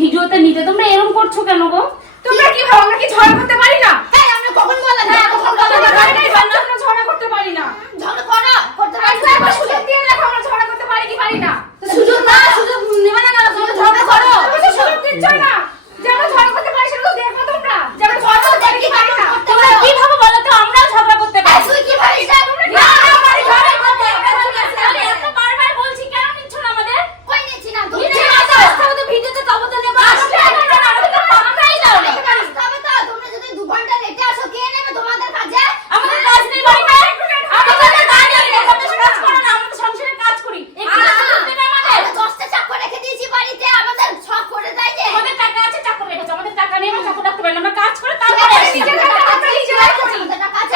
ভিডিওতে নিতে, তোমরা এরকম করছো কেন গো? তোমরা কি ভাবো আমরা কি ঝগড়া করতে পারি না? হ্যাঁ আমরা কখন বললাম না কখন বললাম না আমরা ঝগড়া করতে পারি না। ঝগড়া করতে পারি না, একবার সুযোগ দিয়ে দেখো আমরা ঝগড়া করতে পারি কি পারি না। সুযোগ না, সুযোগ নেবে না, তোমরা ঝগড়া করো। তুমি তো সুযোগ দিচ্ছ না যে আমরা ঝগড়া করতে পারি, সেটা তো দেখো তোমরা যে আমরা ঝগড়া করতে পারি না। তোমরা কি ভাবো বলো তো? আমরাও ঝগড়া করতে পারি। তুই কি ভাবিস না তোমরা না পারি ঝগড়া করতে? আমি এত বারবার বলছি, কেন নিচ্ছ না আমাদের? কই নিচ্ছি না তুমি যে আজ আসতে তো ভিডিওতে তবে তো নেবা। আমরাই দাও না তবে তো তোমরা যদি 2 ঘন্টা লেটে আসো কে নেবে তোমাদের কাজে? আমাদের কাজ নেই বাড়িতে, আমাদের কাজ নেই, আমাদের কাজ করো না, আমাদের সংসারের কাজ করি। একটু করতে না আমাদের। আমরা 10টা চাকর রেখে দিয়েছি বাড়িতে, আমাদের সব করে দেয় যে। আমাদের টাকা আছে, চাকর রেখেছো। আমাদের টাকা নেই, আমরা চাকর রাখতে পারি না। আমরা কাজ করে তারপরে আসি।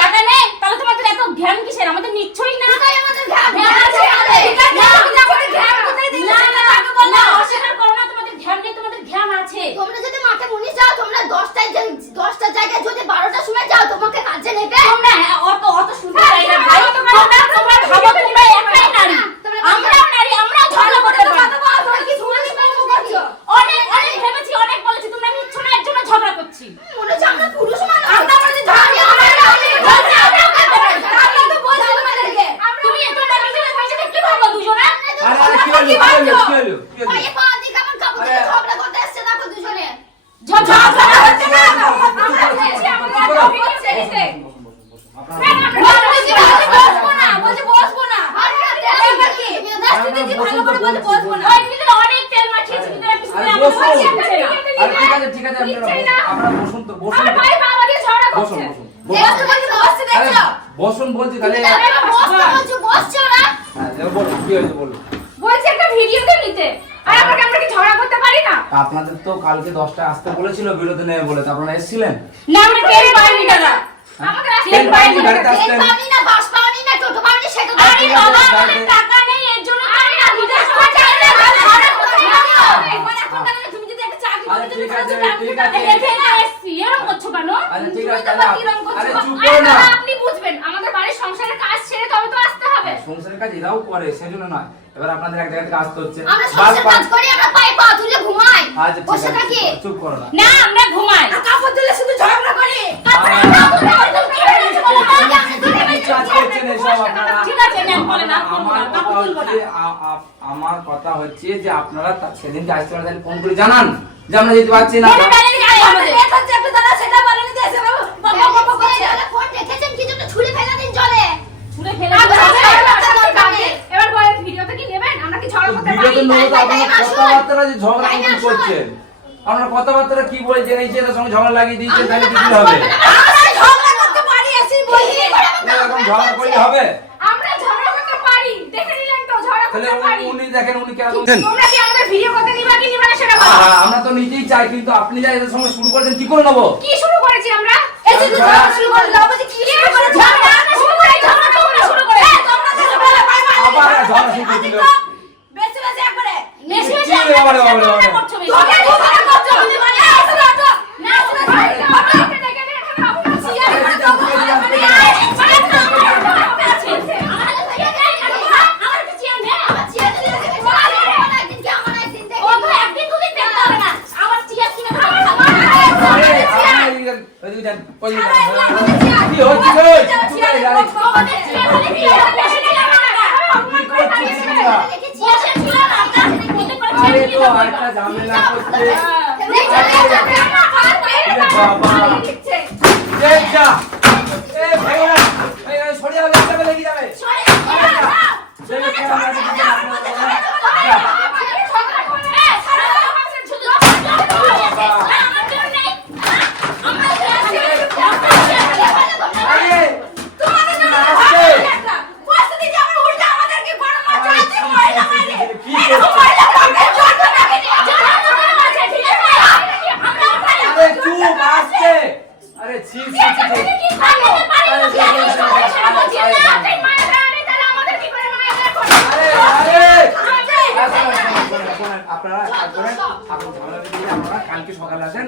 টাকা নেই, তাহলে তোমাদের এত জ্ঞান কিসের? আমাদের নিচ্ছই না। তাই আমাদের ঘাম আছে আমাদের। না তুমি আমাদের ঘাম কোথায় দিলে? টাকা বলো, অস্বীকার করো না, তোমাদের জ্ঞান নেই, তোমাদের জ্ঞান আছে। তোমরা যদি মাঠে মুনি যাও, তোমরা 10টার জায়গায় যদি 12টার সময় যাও তোমাকে কাজে নেবে। তোমরা অত সুন্দর তাই না ভাই? তোমরা ভাবো তোমরা একাই নারী, আমরাও নারী, আমরাও ঝগড়া করতে পারি। তোমরা কি শুনলি করছো? অনেক ভেবেছি, অনেক বলেছি, তোমরা নিচ্ছ না, এর জন্য ঝগড়া করছি। মনে হচ্ছে আমরা পুরুষ মানুষ। আমরা আমাদের ঝগড়া তুমি তোমরা নিজেদের কি ভাবো দুজনে? আরে কি হলো? ভাই পা দিকে আমার কাপড় দিয়ে ঝগড়া করতে এসেছে দেখো দুজনে। ঝগড়া হচ্ছে না। আমরা খেয়েছি আমরা ভিডিও ছেড়েছে। বসবো না। আরে কি? দাস্তি দিদি ভালো করে বলতে বসবো না। ওই ভিতরে অনেক তেল মাখিয়েছি, ভিতরে কিছু আরে নেই, বসো। আমাদের ঠিক আছে আপনারা বসুন তো, বসুন আমার ভাই বাবা দিয়ে ঝগড়া করছে। বসতে দেখছো? বসুন বলছি তাহলে। বসছে ওরা। হ্যাঁ বলুন কি হয়েছে বলুন। বলছে একটা ভিডিওতে নিতে, আর আমরা কি ঝগড়া করতে পারি না? আপনাদের তো কালকে 10টা আসতে বলেছিল বিরোধী নেবে বলে, তো আপনারা এসেছিলেন? না আমরা ট্রেন পাইনি দাদা। আমাদের ট্রেন পাইনি, গাড়িতে ট্রেন আসতেন। পাওনি না, বাস পাওনি না, টোটো পাওনি, সেটা তো আরে বাবা আমাদের টাকা নেই, এর জন্য আমি না বিদেশ থেকে চাই না, ঝগড়া করতে না। মানে এখন কারণে তুমি যদি একটা চাকরি আরে করতে ঠিক আছে, ঠিক আছে। দেখে না এসছি, এরকম করছো কেন? আরে ঠিক আছে তুমি তো কিরম করছো? আরে চুপ করো না। আপনি বুঝবেন, আমাদের বাড়ির সংসারের কাজ ছেড়ে তবে তো আসতে হবে। সংসারের কাজ এরাও করে, সেজন্য নয়। এবার আপনাদের এক জায়গা থেকে আসতে হচ্ছে। আমরা সংসার কাজ করি, আমরা পায়ে পা তুলে ঘুমাই, আচ্ছা ঠিক বসে আছে, থাকি। চুপ করো না। না আমরা ঘুমাই। কাপড় তুলে শুধু ঝগড়া করি। ঠিক আছে নেন, বলেন আর করবো না, কাপড় তুলবো না। আমার কথা হচ্ছে যে আপনারা সেদিন যে আসতে পারেন ফোন করে জানান যে আমরা যেতে পারছি না। এটা ব্যালেন্স নাই আমাদের। একটা দাদা সেটা বলেনি যে এসে বাবা করছে। ফোন রেখেছেন কি জন্য? ছুরি ফেলে দিন জলে। ছুঁড়ে ফেলে আবার দিয়েছে। এবার বলেন ভিডিওতে কি নেবেন? আমরা কি ঝগড়া করতে পারি? ভিডিওতে নেবো তো আপনারা কথাবার্তাটা যে ঝগড়া করছেন, আপনারা কথাবার্তাটা কি বলছেন, এই যে এর সঙ্গে ঝগড়া লাগিয়ে দিয়েছেন, তাহলে কি হবে? আমরা ঝগড়া করতে পারি এসে বলি। এরকম ঝগড়া করলে হবে? আমরা ঝগড়া করতে পারি। দেখে নিলেন তো ঝগড়া তাহলে করতে পারি। উনি দেখেন উনি কেন তোমরা কি আমাদের ভিডিও করতে নিবা কি নিবা না সেটা বলো। আমরা তো নিজেই চাই, কিন্তু আপনি যা এর সঙ্গে শুরু করেছেন কি করে নেবো? কি শুরু করেছি আমরা? এই যে ঝগড়া শুরু করে দাও বলছি কি শুরু করে ঝগড়া আমরা শুরু করে ঝগড়া তোমরা শুরু করে। তোমরা তো ঝগড়া পাই পাই। আবার ঝগড়া শুরু করে দিল। বেশি বেশি একবারে। বেশি বেশি কি আমরা বাবা, বাবা, ঝগড়া বাবা। করছো বেশি। তোমরা ঝগড়া করছো তুমি মানে আসো না তো। না আসো না। আমাকে দেখে দেখে এখানে আপনারা সিয়া করে তো কি হচ্ছে ঝামেলা করছে। সরিয়ে লেগে যাবে। আরে ছি ছি আপনারা কালকে সকালে আসেন।